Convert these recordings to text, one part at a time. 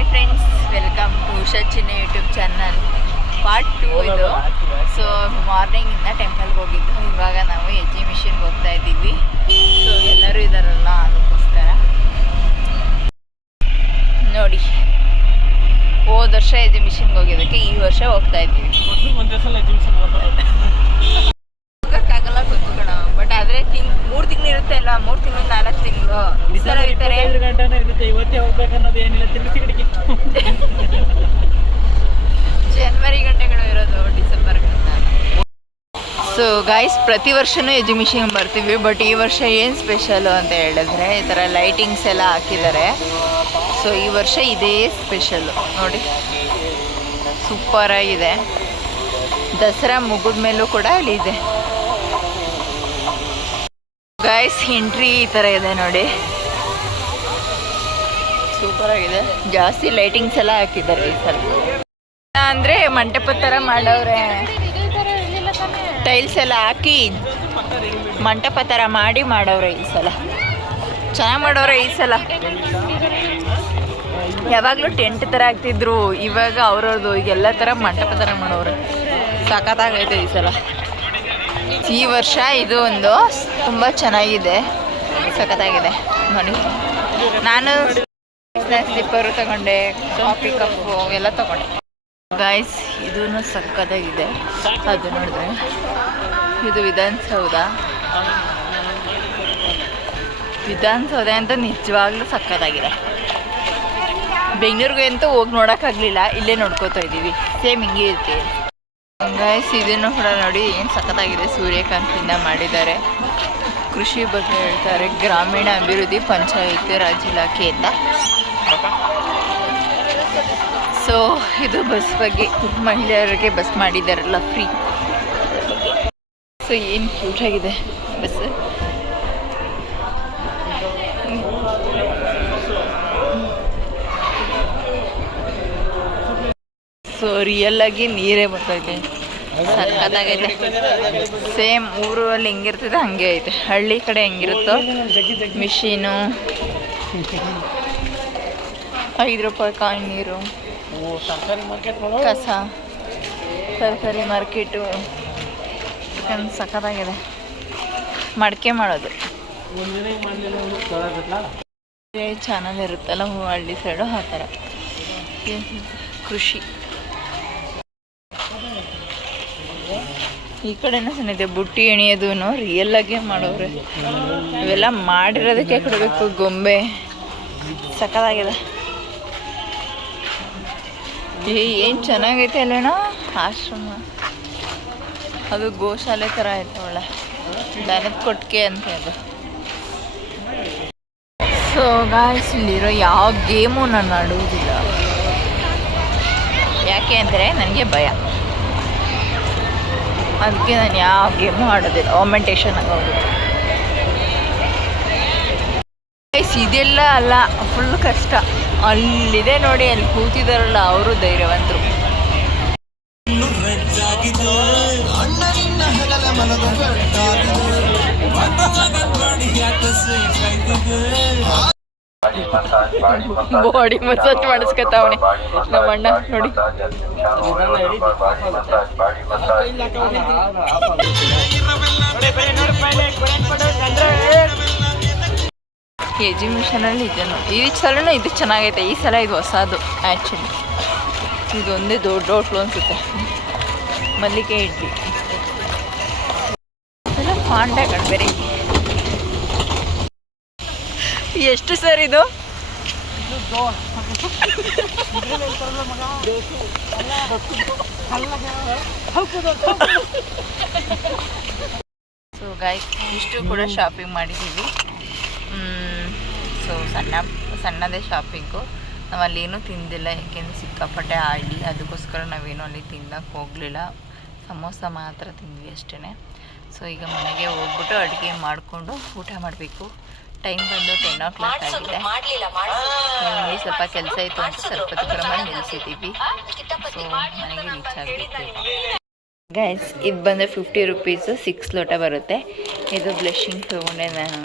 Hi friends, welcome to Usha ಚಿನ್ನೆ YouTube channel part 2 ಇದು. So ಮಾರ್ನಿಂಗಿಂದ ಟೆಂಪಲ್ಗೆ ಹೋಗಿದ್ದು, ಇವಾಗ ನಾವು ಎಕ್ಸಿಬಿಷನ್ಗೆ ಹೋಗ್ತಾ ಇದ್ದೀವಿ. ಸೊ ಎಲ್ಲರೂ ಇದ್ದಾರಲ್ಲ ಅದಕ್ಕೋಸ್ಕರ ನೋಡಿ, ಹೋದ ವರ್ಷ ಎಕ್ಸಿಬಿಷನ್ಗೆ ಹೋಗಿದ್ದಕ್ಕೆ ಈ ವರ್ಷ ಹೋಗ್ತಾ ಇದ್ದೀವಿ. ಹೋಗೋಕ್ಕಾಗಲ್ಲ ಗೊತ್ತು ಕಣ, ಬಟ್ ಆದರೆ 3 ತಿಂಗಳು ಇರುತ್ತೆ ಅಲ್ಲ, 3 ತಿಂಗಳು 4 ತಿಂಗಳು ಇರ್ತಾರೆ. ಇವತ್ತೇ ಹೋಗ್ಬೇಕನ್ನೋದು ಏನಿಲ್ಲ, ಜನವರಿ ಗಂಟೆಗಳು ಇರೋದು, ಡಿಸೆಂಬರ್ ಗಂಟೆ. ಸೊ ಗೈಸ್, ಪ್ರತಿ ವರ್ಷವೂ ಎಕ್ಸಿಬಿಷನ್ ಬರ್ತೀವಿ, ಬಟ್ ಈ ವರ್ಷ ಏನು ಸ್ಪೆಷಲು ಅಂತ ಹೇಳಿದ್ರೆ ಈ ಥರ ಲೈಟಿಂಗ್ಸ್ ಎಲ್ಲ ಹಾಕಿದ್ದಾರೆ. ಸೊ ಈ ವರ್ಷ ಇದೇ ಸ್ಪೆಷಲ್ಲು ನೋಡಿ, ಸೂಪರಾಗಿದೆ. ದಸರಾ ಮುಗಿದ ಮೇಲೂ ಕೂಡ ಅಲ್ಲಿ ಇದೆ ಗೈಸ್. ಎಂಟ್ರಿ ಈ ಥರ ಇದೆ ನೋಡಿ, ಸೂಪರಾಗಿದೆ. ಜಾಸ್ತಿ ಲೈಟಿಂಗ್ಸ್ ಎಲ್ಲ ಹಾಕಿದ್ದಾರೆ ಈ ಸಲ. ಅಂದರೆ ಮಂಟಪದ ಥರ ಮಾಡವ್ರೆ, ಟೈಲ್ಸ್ ಎಲ್ಲ ಹಾಕಿ ಮಂಟಪ ಥರ ಮಾಡವ್ರೆ ಈ ಸಲ. ಚೆನ್ನಾಗಿ ಮಾಡವ್ರೆ ಈ ಸಲ. ಯಾವಾಗಲೂ ಟೆಂಟ್ ಥರ ಆಗ್ತಿದ್ರು, ಇವಾಗ ಅವ್ರವ್ರದ್ದು ಈಗೆಲ್ಲ ಥರ ಮಂಟಪ ಥರ ಮಾಡವ್ರೆ. ಸಖತ್ತಾಗೈತೆ ಈ ಸಲ. ಈ ವರ್ಷ ಇದು ಒಂದು ತುಂಬ ಚೆನ್ನಾಗಿದೆ, ಸಖತ್ತಾಗಿದೆ ನೋಡಿ. ನಾನು ಸ್ಲಿಪ್ಪರು ತಗೊಂಡೆ, ಕಾಫಿ ಕಪ್ಪು ಎಲ್ಲ ತಗೊಂಡೆ ಗಾಯ್ಸ್. ಇದೂ ಸಖತ್ತಾಗಿದೆ. ಅದು ನೋಡಿದ್ರೆ ಇದು ವಿಧಾನಸೌಧ ಅಂತ ನಿಜವಾಗ್ಲೂ ಸಖತ್ತಾಗಿದೆ. ಬೆಂಗಳೂರಿಗೆ ಅಂತೂ ಹೋಗಿ ನೋಡೋಕ್ಕಾಗಲಿಲ್ಲ, ಇಲ್ಲೇ ನೋಡ್ಕೋತಾ ಇದ್ದೀವಿ. ಸೇಮ್ ಹಿಂಗೆ ಇರ್ತೀವಿ ಗಾಯ್ಸ್. ಇದನ್ನು ಕೂಡ ನೋಡಿ, ಏನು ಸಖತ್ತಾಗಿದೆ. ಸೂರ್ಯಕಾಂತಿಯಿಂದ ಮಾಡಿದ್ದಾರೆ. ಕೃಷಿ ಬಗ್ಗೆ ಹೇಳ್ತಾರೆ, ಗ್ರಾಮೀಣ ಅಭಿವೃದ್ಧಿ ಪಂಚಾಯತ್ ರಾಜ್ ಇಲಾಖೆಯಿಂದ. ಸೊ ಇದು ಬಸ್ ಬಗ್ಗೆ, ಮಹಿಳೆಯರಿಗೆ ಬಸ್ ಮಾಡಿದ್ದಾರಲ್ಲ ಫ್ರೀ. ಸೊ ಏನು ಕ್ಯೂಟಾಗಿದೆ ಬಸ್. ಸೊ ರಿಯಲ್ ಆಗಿ ನೀರೇ ಬರ್ತೈತೆ, ಸಖತ್ತಾಗೈತೆ. ಸೇಮ್ ಊರಲ್ಲಿ ಹೆಂಗಿರ್ತದೆ ಹಂಗೆ ಐತೆ. ಹಳ್ಳಿ ಕಡೆ ಹೆಂಗಿರುತ್ತೋ ಮಿಷಿನು, 5 ರೂಪಾಯಿ ಕಾಯಿನ್ ನೀರು, ಕಸ, ತರಕಾರಿ ಮಾರ್ಕೆಟು, ಸಖತ್ತಾಗಿದೆ. ಮಡಿಕೆ ಮಾಡೋದು ಚಾನಲ್ ಇರುತ್ತಲ್ಲ ಹಳ್ಳಿ ಸೈಡು, ಆ ಥರ ಕೃಷಿ. ಈ ಕಡೆನೂ ಚೆನ್ನಾಗಿದೆ. ಬುಟ್ಟಿ ಎಣಿಯೋದು ರಿಯಲ್ ಆಗೇ ಮಾಡೋವ್ರೆ. ಇವೆಲ್ಲ ಮಾಡಿರೋದಕ್ಕೆ ಕೊಡಬೇಕು. ಗೊಂಬೆ ಸಖತ್ತಾಗಿದೆ. ಏನು ಚೆನ್ನಾಗೈತೆ ಅಲ್ಲೇಣ ಆಶ್ರಮ. ಅದು ಗೋಶಾಲೆ ಥರ ಐತೆ, ಒಳ್ಳೆ ದನದ ಕೊಟ್ಟಿಗೆ ಅಂತ ಅದು. ಸೊ ಗಾಯ್ಸ್, ಇಲ್ಲಿರೋ ಯಾವ ಗೇಮು ನಾನು ಆಡುವುದಿಲ್ಲ. ಯಾಕೆ ಅಂದರೆ ನನಗೆ ಭಯ, ಅದಕ್ಕೆ ನಾನು ಯಾವ ಗೇಮು ಆಡೋದಿಲ್ಲ. ವಾಮೆಂಟೇಷನ್ ಆಗೋದು ಗೈಸ್. ಇದೆಲ್ಲ ಅಲ್ಲ, ಫುಲ್ ಕಷ್ಟ. ಅಲ್ಲಿದೆ ನೋಡಿ, ಅಲ್ಲಿ ಕೂತಿದಾರಲ್ಲ ಅವರು ಧೈರ್ಯವಂತರು. ಬಾಡಿ ಮಸಾಜ್ ಮಾಡಿಸ್ಕೊತಾವಣೆ ನಮ್ಮ ಅಣ್ಣ ನೋಡಿ. ಎಕ್ಸಿಬಿಷನಲ್ಲಿ ಇದನ್ನು ಈ ಸಲನೂ ಇದು ಚೆನ್ನಾಗೈತೆ. ಈ ಸಲ ಇದು ಹೊಸದು ಆ್ಯಕ್ಚುಲಿ. ಇದೊಂದೇ ದೊಡ್ಡ ಹೋಟ್ಲು ಅನಿಸುತ್ತೆ. ಮಲ್ಲಿಗೆ ಇಡ್ಲಿ ಎಲ್ಲ ಫಾಂಟಾಗಳು ಬೇರೆ. ಎಷ್ಟು ಸರ್ ಇದು? ಸೊ ಗಾಯ್ಸ್, ಇಷ್ಟು ಕೂಡ ಶಾಪಿಂಗ್ ಮಾಡಿದ್ದೀವಿ. ಸೊ ಸಣ್ಣದೇ ಶಾಪಿಂಗು. ನಾವು ಅಲ್ಲೇನೂ ತಿಂದಿಲ್ಲ, ಯಾಕೆಂದರೆ ಸಿಕ್ಕಾಪಟ್ಟೆ ಆಡಿ, ಅದಕ್ಕೋಸ್ಕರ ನಾವೇನೂ ಅಲ್ಲಿ ತಿನ್ನಕ್ಕೆ ಹೋಗಲಿಲ್ಲ. ಸಮೋಸ ಮಾತ್ರ ತಿಂದ್ವಿ ಅಷ್ಟೇ. ಸೊ ಈಗ ಮನೆಗೆ ಹೋಗ್ಬಿಟ್ಟು ಅಡುಗೆ ಮಾಡಿಕೊಂಡು ಊಟ ಮಾಡಬೇಕು. ಟೈಮ್ ಬಂದು 10 o'clock ಆಗಿದೆ. ಇಲ್ಲಿ ಸ್ವಲ್ಪ ಕೆಲಸ ಇತ್ತು ಅಂತ ಸ್ವಲ್ಪ ದೂರ ಮಾಡಿ ನಿಲ್ಲಿಸಿದ್ದೀವಿ. ಸೊ ಮನೆಗೆ ರೀಚ್ ಆಗಬೇಕು ಗೈಸ್. ಇದು ಬಂದರೆ 50 ರೂಪೀಸು 6 ಲೋಟ ಬರುತ್ತೆ. ಇದು ಬ್ಲಷಿಂಗ್ ತೊಗೊಂಡೆ ನಾನು.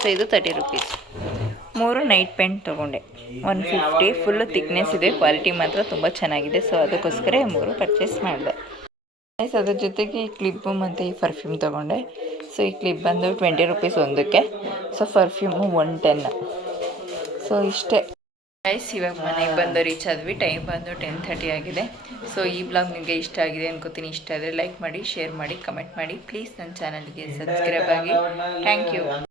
ಸೊ ಇದು 30 ರೂಪೀಸ್. 3 ನೈಟ್ ಪ್ಯಾಂಟ್ ತೊಗೊಂಡೆ 150 ಫುಲ್ಲು ಥಿಕ್ನೆಸ್ ಇದೆ, ಕ್ವಾಲಿಟಿ ಮಾತ್ರ ತುಂಬ ಚೆನ್ನಾಗಿದೆ. ಸೊ ಅದಕ್ಕೋಸ್ಕರ 3 ಪರ್ಚೇಸ್ ಮಾಡಿದೆ. ಅದ್ರ ಜೊತೆಗೆ ಈ ಕ್ಲಿಪ್ಪು ಮತ್ತು ಈ ಪರ್ಫ್ಯೂಮ್ ತೊಗೊಂಡೆ. ಸೊ ಈ ಕ್ಲಿಪ್ ಬಂದು 20 ರುಪೀಸ್ ಒಂದಕ್ಕೆ, ಸೊ ಪರ್ಫ್ಯೂಮು 110. ಸೊ ಇಷ್ಟೇ ಗೈಸ್, ಇವಾಗ ಮನೆಗೆ ಬಂದು ರೀಚ್ ಆದ್ವಿ. ಟೈಮ್ ಬಂದು 10:30 ಆಗಿದೆ. ಸೊ ಈ ಬ್ಲಾಗ್ ನಿಮಗೆ ಇಷ್ಟ ಆಗಿದೆ ಅನ್ಕೋತೀನಿ. ಇಷ್ಟ ಆದರೆ ಲೈಕ್ ಮಾಡಿ, ಶೇರ್ ಮಾಡಿ, ಕಮೆಂಟ್ ಮಾಡಿ. ಪ್ಲೀಸ್ ನನ್ನ ಚಾನಲ್ಗೆ ಸಬ್ಸ್ಕ್ರೈಬ್ ಆಗಿ. Thank you.